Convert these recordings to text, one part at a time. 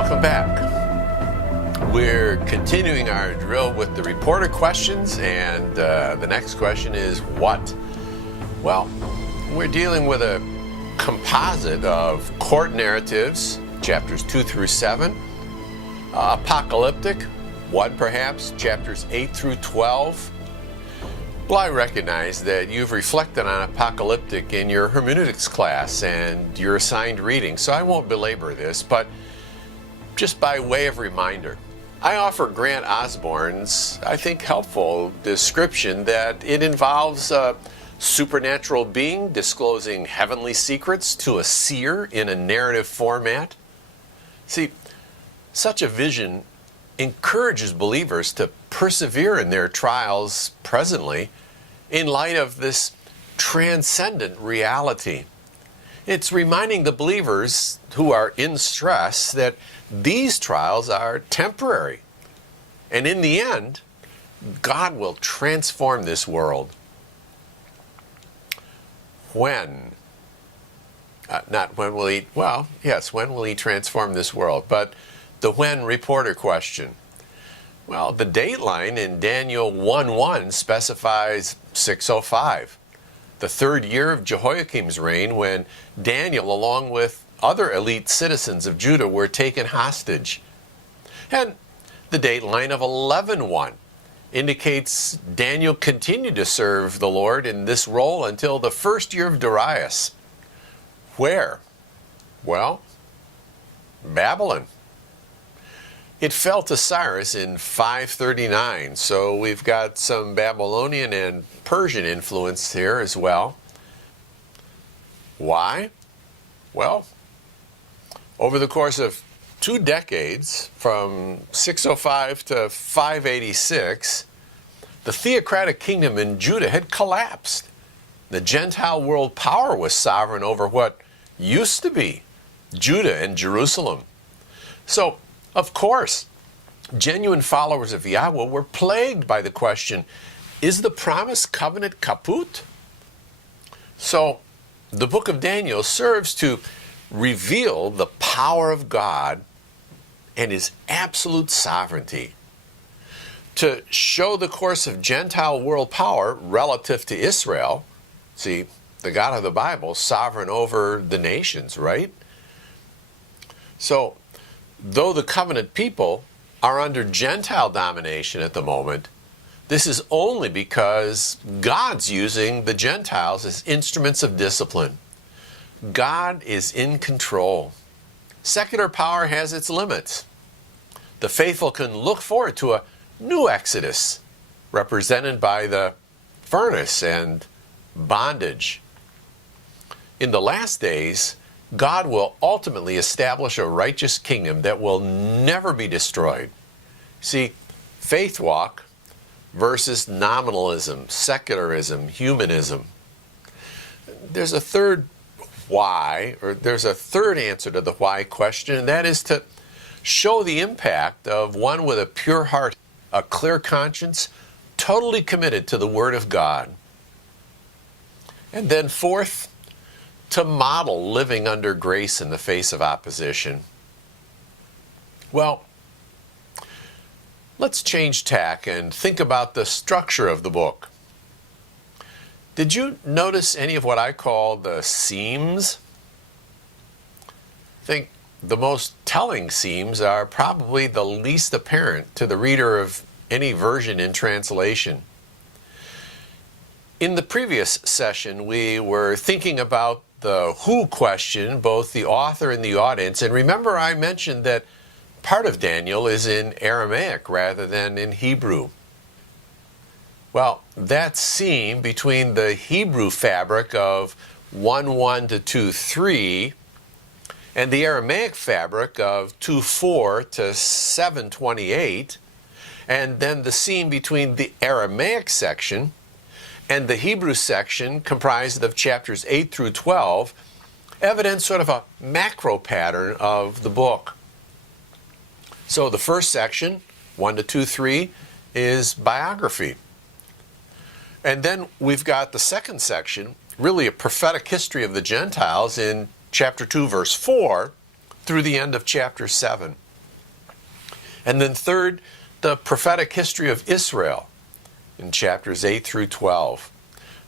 Welcome back. We're continuing our drill with the reporter questions, and the next question is what? Well, we're dealing with a composite of court narratives, chapters 2 through 7, apocalyptic, what perhaps, chapters 8 through 12. Well, I recognize that you've reflected on apocalyptic in your hermeneutics class and your assigned reading, so I won't belabor this, but just by way of reminder, I offer Grant Osborne's, I think, helpful description that it involves a supernatural being disclosing heavenly secrets to a seer in a narrative format. See, such a vision encourages believers to persevere in their trials presently in light of this transcendent reality. It's reminding the believers who are in stress that these trials are temporary. And in the end, God will transform this world. When? Not when will he, well, yes, when will he transform this world? But the when reporter question. Well, the dateline in Daniel 1:1 specifies 605, the third year of Jehoiakim's reign, when Daniel, along with other elite citizens of Judah, were taken hostage. And the dateline of 11:1 indicates Daniel continued to serve the Lord in this role until the first year of Darius. Where? Well, Babylon. It fell to Cyrus in 539, so we've got some Babylonian and Persian influence here as well. Why? Well, over the course of 2 decades, from 605 to 586, the theocratic kingdom in Judah had collapsed. The Gentile world power was sovereign over what used to be Judah and Jerusalem. So, of course, genuine followers of Yahweh were plagued by the question, is the promised covenant kaput? So, the book of Daniel serves to reveal the power of God and his absolute sovereignty, to show the course of Gentile world power relative to Israel. See, the God of the Bible, sovereign over the nations, right? So, though the covenant people are under Gentile domination at the moment, this is only because God's using the Gentiles as instruments of discipline. God is in control. Secular power has its limits. The faithful can look forward to a new Exodus, represented by the furnace and bondage. In the last days, God will ultimately establish a righteous kingdom that will never be destroyed. See, faith walk versus nominalism, secularism, humanism. There's a third why, or there's a third answer to the why question, and that is to show the impact of one with a pure heart, a clear conscience, totally committed to the Word of God. And then fourth, to model living under grace in the face of opposition. Well, let's change tack and think about the structure of the book. Did you notice any of what I call the seams? I think the most telling seams are probably the least apparent to the reader of any version in translation. In the previous session, we were thinking about the who question, both the author and the audience. And remember, I mentioned that part of Daniel is in Aramaic rather than in Hebrew. Well, that seam between the Hebrew fabric of 1:1 to 2:3 and the Aramaic fabric of 2:4 to 7:28, and then the seam between the Aramaic section and the Hebrew section, comprised of chapters 8 through 12, evidence sort of a macro pattern of the book. So the first section, 1 to 2:3, is biography. And then we've got the second section, really a prophetic history of the Gentiles in chapter 2, verse 4, through the end of chapter 7. And then third, the prophetic history of Israel in chapters 8 through 12.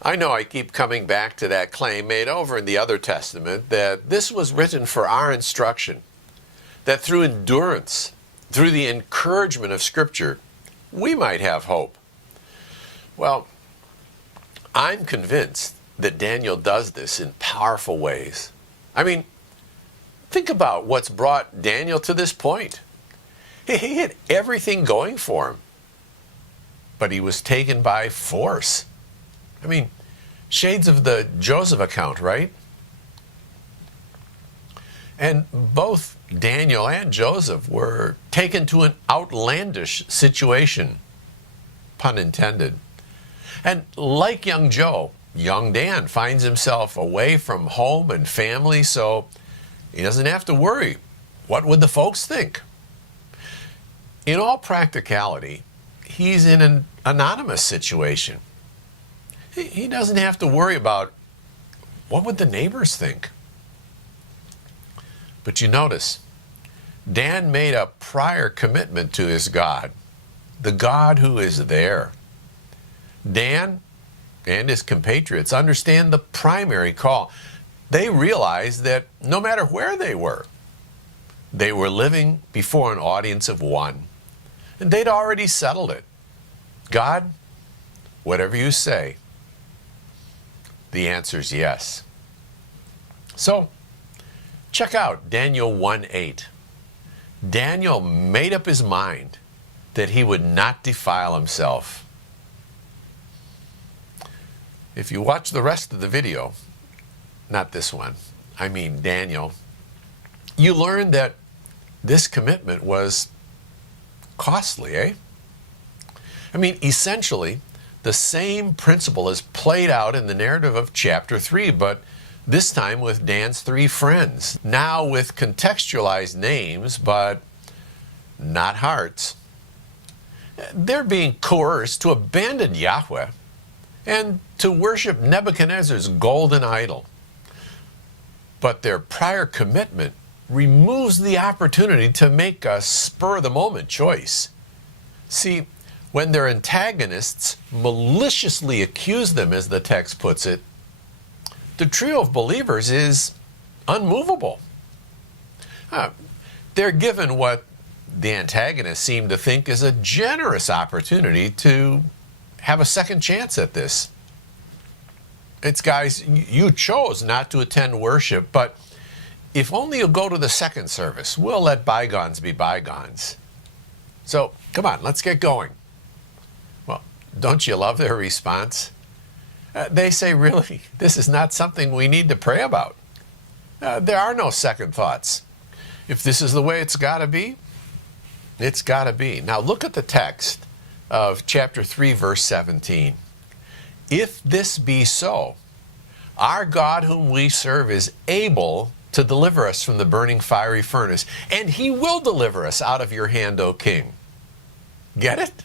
I know I keep coming back to that claim made over in the other testament that this was written for our instruction, that through endurance, through the encouragement of Scripture, we might have hope. Well, I'm convinced that Daniel does this in powerful ways. I mean, think about what's brought Daniel to this point. He had everything going for him, but he was taken by force. I mean, shades of the Joseph account, right? And both Daniel and Joseph were taken to an outlandish situation, pun intended. And like young Joe, young Dan finds himself away from home and family, so he doesn't have to worry. What would the folks think? In all practicality, he's in an anonymous situation. He doesn't have to worry about what would the neighbors think. But you notice, Dan made a prior commitment to his God, the God who is there. Dan and his compatriots understand the primary call. They realized that no matter where they were living before an audience of one. And they'd already settled it. God, whatever you say. The answer's yes. So, check out Daniel 1:8. Daniel made up his mind that he would not defile himself. If you watch the rest of the video, not this one, I mean Daniel, you learn that this commitment was costly, eh? I mean, essentially, the same principle is played out in the narrative of chapter 3, but this time with Dan's three friends, now with contextualized names, but not hearts. They're being coerced to abandon Yahweh and to worship Nebuchadnezzar's golden idol. But their prior commitment removes the opportunity to make a spur-of-the-moment choice. See, when their antagonists maliciously accuse them, as the text puts it, the trio of believers is unmovable. They're given what the antagonists seem to think is a generous opportunity to have a second chance at this. It's, guys, you chose not to attend worship, but if only you'll go to the second service, we'll let bygones be bygones. So, come on, let's get going. Well, don't you love their response? They say, really, this is not something we need to pray about. There are no second thoughts. If this is the way it's got to be, it's got to be. Now, look at the text of chapter 3, verse 17. If this be so, our God whom we serve is able to deliver us from the burning fiery furnace, and he will deliver us out of your hand, O king. Get it?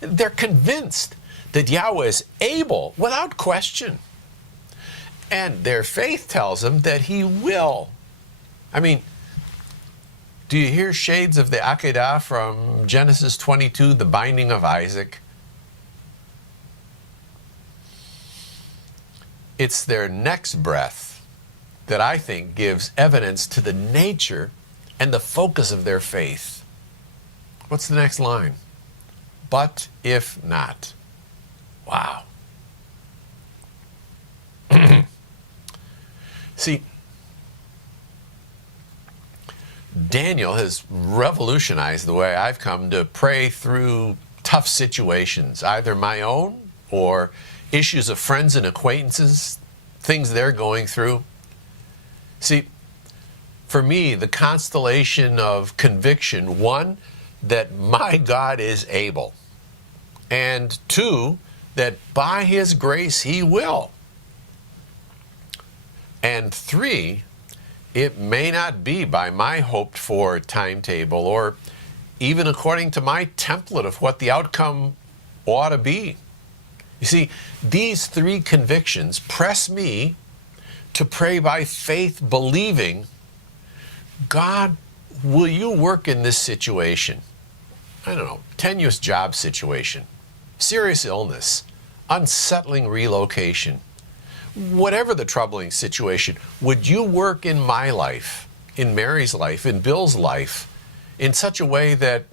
They're convinced that Yahweh is able, without question. And their faith tells them that he will. I mean, do you hear shades of the Akedah from Genesis 22, the binding of Isaac? It's their next breath that I think gives evidence to the nature and the focus of their faith. What's the next line? But if not. Wow. See, Daniel has revolutionized the way I've come to pray through tough situations, either my own or issues of friends and acquaintances, things they're going through. See, for me, the constellation of conviction, one, that my God is able, and two, that by his grace he will, and three, it may not be by my hoped-for timetable or even according to my template of what the outcome ought to be. You see, these three convictions press me to pray by faith, believing, God, will you work in this situation? I don't know, tenuous job situation, serious illness, unsettling relocation, whatever the troubling situation, would you work in my life, in Mary's life, in Bill's life, in such a way that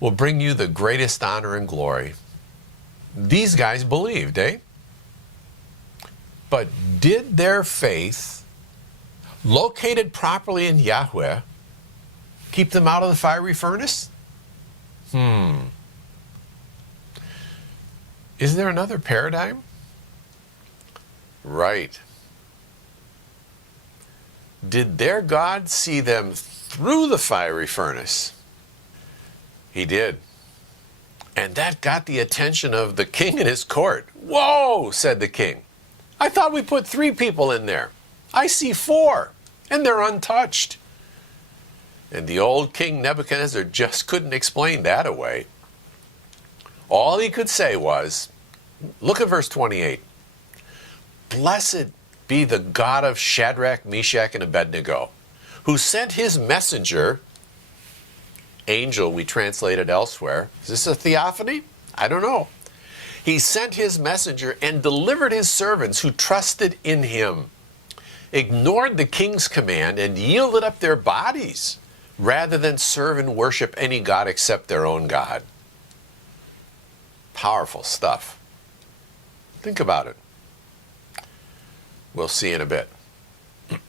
will bring you the greatest honor and glory? These guys believed, eh? But did their faith, located properly in Yahweh, keep them out of the fiery furnace? Is there another paradigm? Right. Did their God see them through the fiery furnace? He did. And that got the attention of the king and his court. Whoa, said the king. I thought we put 3 people in there. I see 4, and they're untouched. And the old king Nebuchadnezzar just couldn't explain that away. All he could say was, look at verse 28. Blessed be the God of Shadrach, Meshach, and Abednego, who sent his messenger, angel we translated elsewhere. Is this a theophany? I don't know. He sent his messenger and delivered his servants who trusted in him, ignored the king's command, and yielded up their bodies rather than serve and worship any god except their own God. Powerful stuff. Think about it. We'll see in a bit.